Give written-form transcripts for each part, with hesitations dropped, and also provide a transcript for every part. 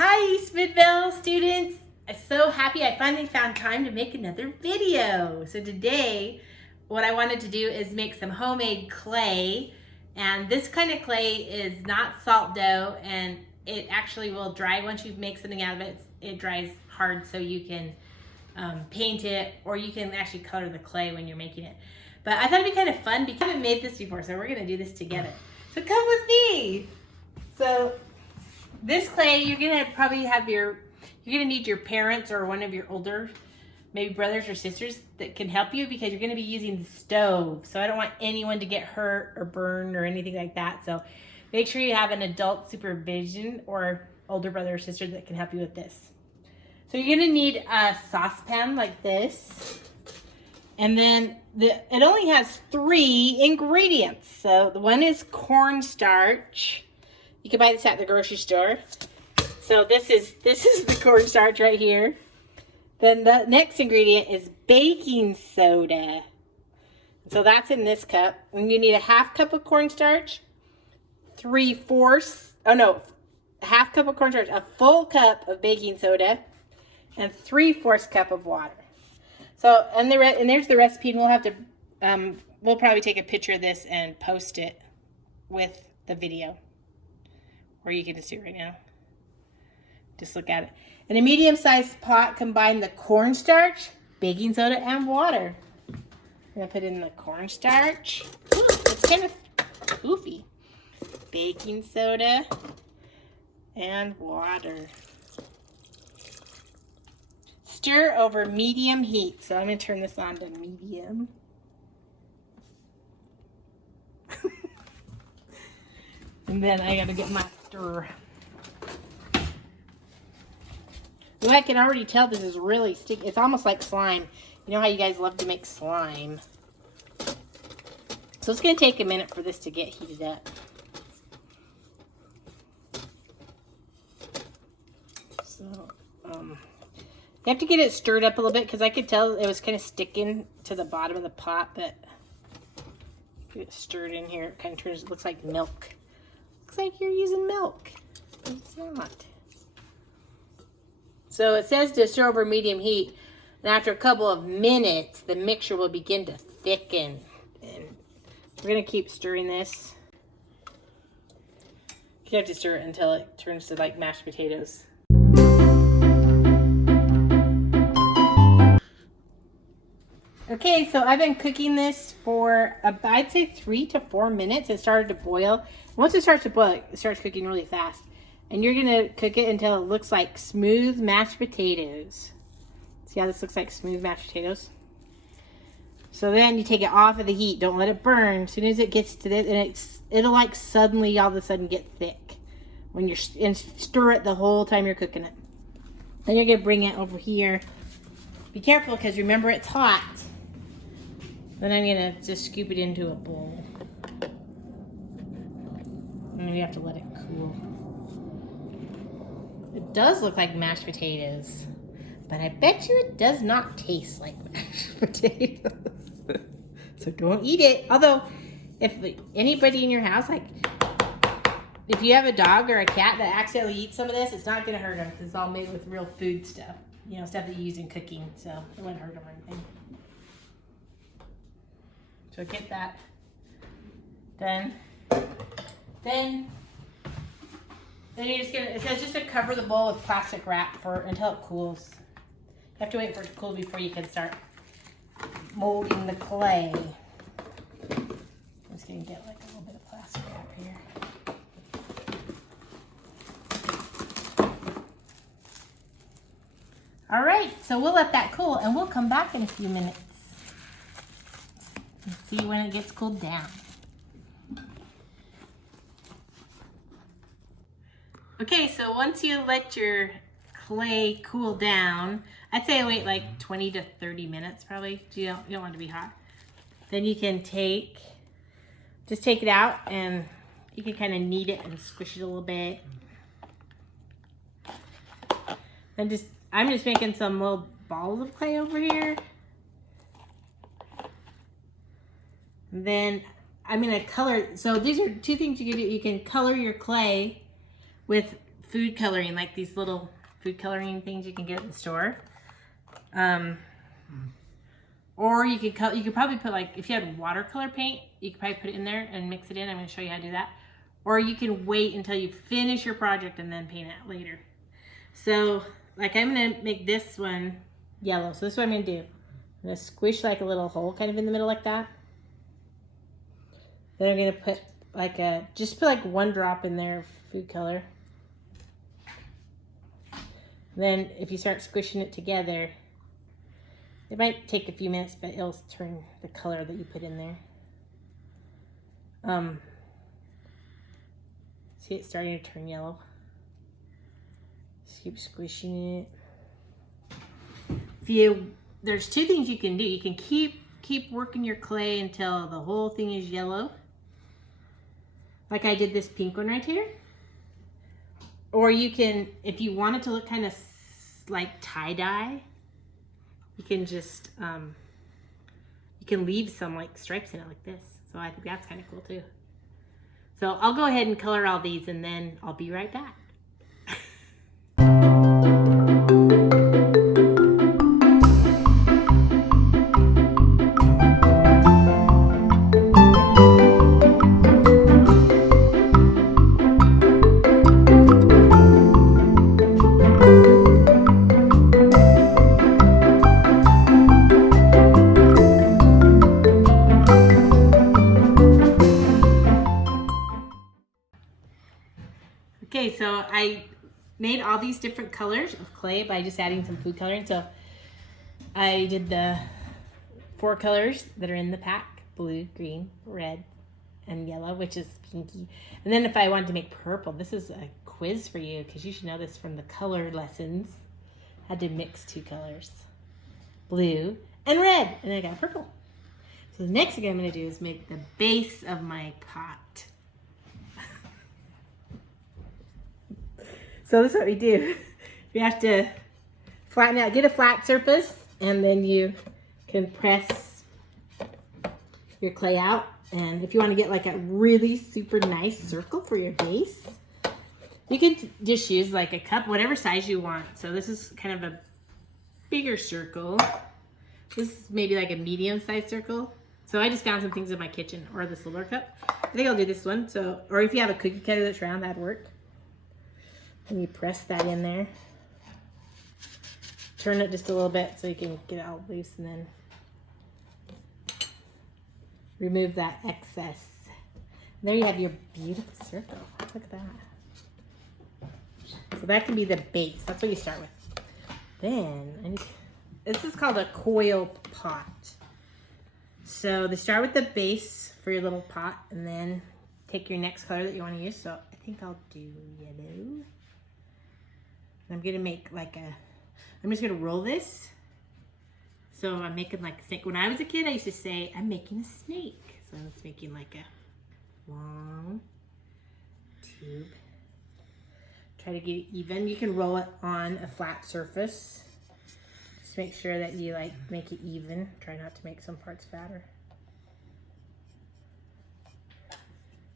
Hi East Midvale students! I'm so happy I finally found time to make another video. So today what I wanted to do is make some homemade clay, and this kind of clay is not salt dough and it actually will dry once you make something out of it. It dries hard so you can paint it, or you can actually color the clay when you're making it. But I thought it'd be kind of fun because I haven't made this before, so we're gonna do this together. So come with me! So this clay, you're gonna probably have you're gonna need your parents or one of your older, maybe brothers or sisters that can help you, because you're gonna be using the stove. So I don't want anyone to get hurt or burned or anything like that. So make sure you have an adult supervision or older brother or sister that can help you with this. So you're gonna need a saucepan like this. And then it only has 3 ingredients. So the one is cornstarch. You can buy this at the grocery store. So this is the cornstarch right here. Then the next ingredient is baking soda. So that's in this cup. And you need a half cup of cornstarch, half cup of cornstarch, a full cup of baking soda, and 3/4 cup of water. So, and there's the recipe, and we'll have to, we'll probably take a picture of this and post it with the video. Or you can just do it right now. Just look at it. In a medium-sized pot, combine the cornstarch, baking soda, and water. I'm gonna put in the cornstarch. Ooh, it's kind of goofy. Baking soda and water. Stir over medium heat. So I'm gonna turn this on to medium. And then I gotta get my stir. Well, I can already tell this is really sticky. It's almost like slime. You know how you guys love to make slime. So it's gonna take a minute for this to get heated up. So, you have to get it stirred up a little bit, because I could tell it was kind of sticking to the bottom of the pot, but get it stirred in here. It kind of turns, it looks like milk. Looks like you're using milk, but it's not. So it says to stir over medium heat, and after a couple of minutes, the mixture will begin to thicken. And we're gonna keep stirring this. You have to stir it until it turns to like mashed potatoes. Okay, so I've been cooking this for I'd say 3 to 4 minutes. It started to boil. Once it starts to boil, it starts cooking really fast. And you're gonna cook it until it looks like smooth mashed potatoes. See how this looks like smooth mashed potatoes? So then you take it off of the heat. Don't let it burn. As soon as it gets to this, and it'll like suddenly all of a sudden get thick when you're, and stir it the whole time you're cooking it. Then you're gonna bring it over here. Be careful, because remember it's hot. Then I'm gonna just scoop it into a bowl. And then you have to let it cool. It does look like mashed potatoes, but I bet you it does not taste like mashed potatoes. So don't eat it. Although, if anybody in your house, like, if you have a dog or a cat that accidentally eats some of this, it's not gonna hurt them, because it's all made with real food stuff. You know, stuff that you use in cooking, so it won't hurt them or anything. So get that done. Then you're just gonna, it says just to cover the bowl with plastic wrap until it cools. You have to wait for it to cool before you can start molding the clay. I'm just gonna get like a little bit of plastic wrap here. All right, so we'll let that cool, and we'll come back in a few minutes and see when it gets cooled down. Okay, so once you let your clay cool down, I'd say wait like 20 to 30 minutes probably. You don't want it to be hot. Then you can just take it out, and you can kind of knead it and squish it a little bit. And I'm just making some little balls of clay over here. And then I'm gonna color. So these are 2 things you can do. You can color your clay with food coloring, like these little food coloring things you can get in the store. Or you could probably put, like, if you had watercolor paint, you could probably put it in there and mix it in. I'm going to show you how to do that. Or you can wait until you finish your project and then paint it later. So, like, I'm going to make this one yellow. So this is what I'm going to do. I'm going to squish like a little hole kind of in the middle like that. Then I'm going to put like just put like 1 drop in there of food color. Then if you start squishing it together, it might take a few minutes, but it'll turn the color that you put in there. See it starting to turn yellow. Just keep squishing it. There's 2 things you can do. You can keep working your clay until the whole thing is yellow. Like I did this pink one right here. Or you can, if you want it to look kind of like tie-dye, you can just, you can leave some like stripes in it like this. So I think that's kind of cool too. So I'll go ahead and color all these and then I'll be right back. Okay, so I made all these different colors of clay by just adding some food coloring. So I did the 4 colors that are in the pack: blue, green, red, and yellow, which is pinky. And then if I wanted to make purple, this is a quiz for you because you should know this from the color lessons. I had to mix 2 colors, blue and red, and then I got purple. So the next thing I'm going to do is make the base of my pot. So this is what we do. You have to flatten out, get a flat surface, and then you can press your clay out. And if you want to get like a really super nice circle for your base, you can just use like a cup, whatever size you want. So this is kind of a bigger circle. This is maybe like a medium-sized circle. So I just found some things in my kitchen, or the silver cup. I think I'll do this one. So, or if you have a cookie cutter that's round, that'd work. And you press that in there. Turn it just a little bit so you can get it all loose, and then remove that excess. And there you have your beautiful circle. Look at that. So that can be the base. That's what you start with. Then, this is called a coil pot. So they start with the base for your little pot, and then take your next color that you want to use. So I think I'll do yellow. I'm gonna make like I'm just gonna roll this. So I'm making like a snake. When I was a kid, I used to say, I'm making a snake. So I'm just making like a long tube. Try to get it even. You can roll it on a flat surface. Just make sure that you like make it even. Try not to make some parts fatter.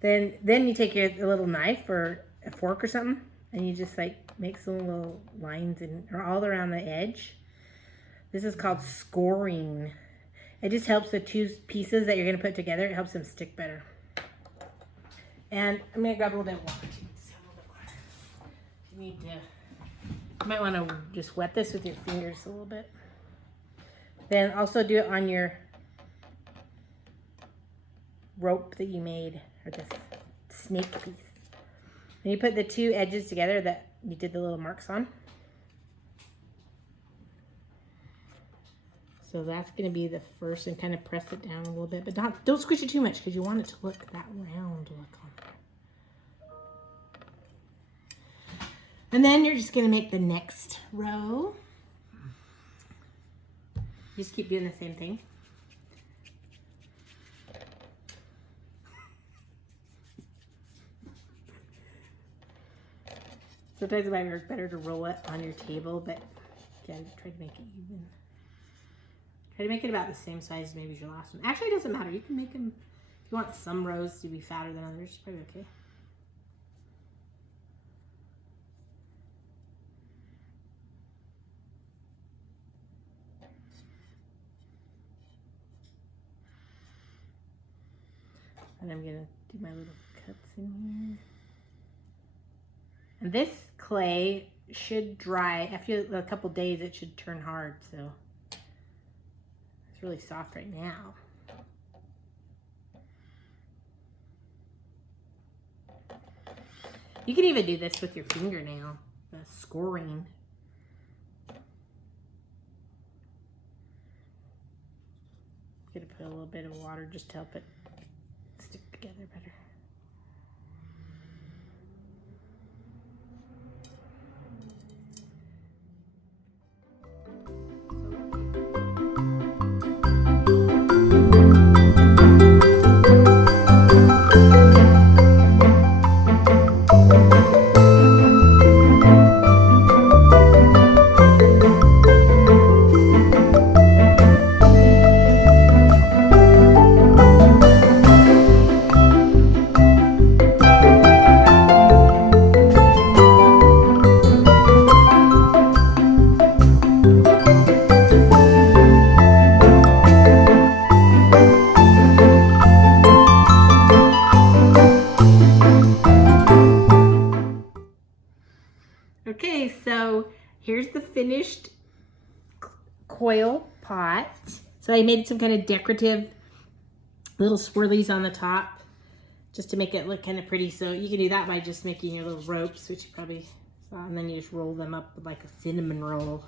Then you take a little knife or a fork or something, and you just like make some little lines or all around the edge. This is called scoring. It just helps the 2 pieces that you're gonna put together. It helps them stick better. And I'm gonna grab a little bit of water too. Just have a little bit water. You might want to just wet this with your fingers a little bit. Then also do it on your rope that you made, or this snake piece. And you put the 2 edges together that you did the little marks on. So that's going to be the first, and kind of press it down a little bit, but don't squish it too much because you want it to look that round look on there. And then you're just going to make the next row. Just keep doing the same thing. Sometimes it might work better to roll it on your table, but again, try to make it even. Try to make it about the same size maybe as your last one. Actually, it doesn't matter. You can make them, if you want some rows to be fatter than others, it's probably okay. And I'm gonna do my little cuts in here. And this clay should dry after a couple days. It should turn hard, so it's really soft right now. You can even do this with your fingernail, scoring. I'm gonna put a little bit of water just to help it stick together better. Okay, so here's the finished coil pot. So I made some kind of decorative little swirlies on the top just to make it look kind of pretty. So you can do that by just making your little ropes, which you probably saw, and then you just roll them up like a cinnamon roll.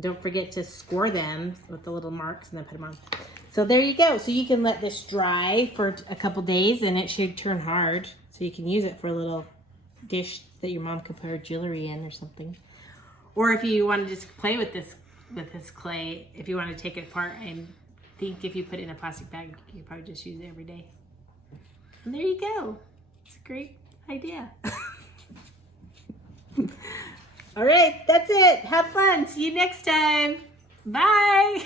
Don't forget to score them with the little marks and then put them on. So there you go. So you can let this dry for a couple days and it should turn hard. So you can use it for a little dish that your mom could put her jewelry in or something. Or if you want to just play with this clay, if you want to take it apart, and think if you put it in a plastic bag, you could probably just use it every day. And there you go. It's a great idea. All right, that's it. Have fun. See you next time. Bye.